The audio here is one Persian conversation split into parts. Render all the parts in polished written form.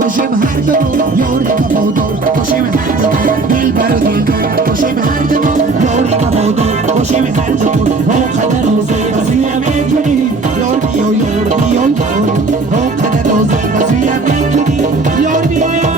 باشیم هر دو یاری وفادار باشیم هر دو دلبر و دلدار باشیم هر دو یاری وفادار باشیم هر دو ها قدر روزه وزیم میکنی یار بیا یار بیا یار ها قدر روزه وزیم میکنی یار بیا یار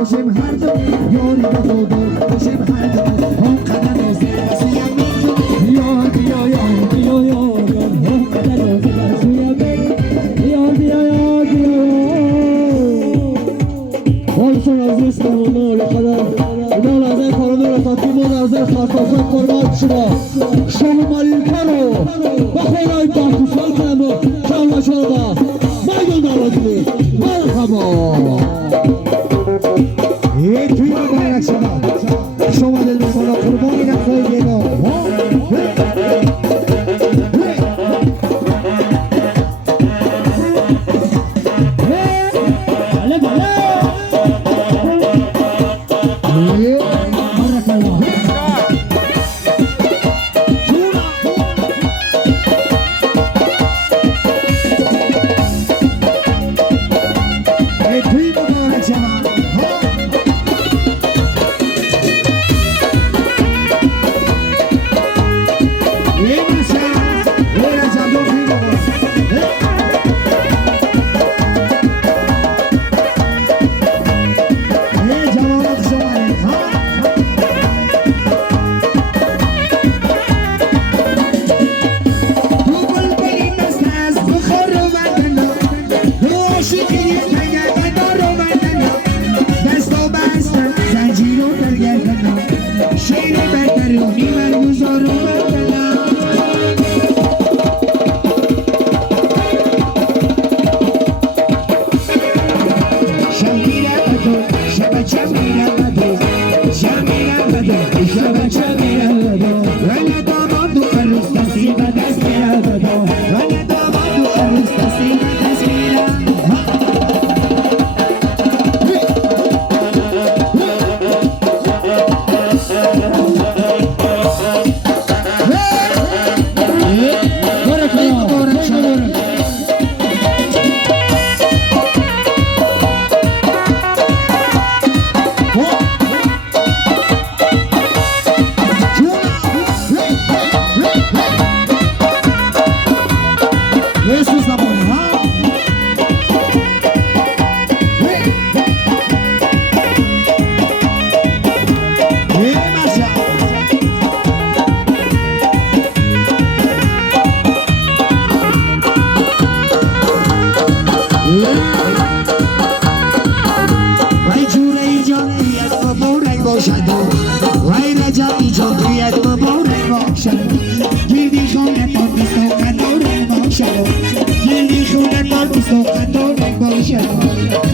باشیم هر دو یاری وفادار باشیم هر دو هم قدر روزه وزیم میکنی یار بیا یار بیا یار هم قدر روزه وزیم میکنی یار بیا یار بیا یار خالصون از رسم الله لقدر اینا لازم کارونه را تطبیم و نظر خاصاصا قربان شما ملیکه رو با خیلی بحثال کنم و شما شما مایدون دارد مرحبا توی مبارک شما دل بسالا قربانی نفسای دینا وای جوره جان بیاد مبارک باشد وای رجبی جان بیاد مبارک باشد گیردی خونه تا بیست و قدارک باشد گیردی خونه تا بیست و قدارک باشد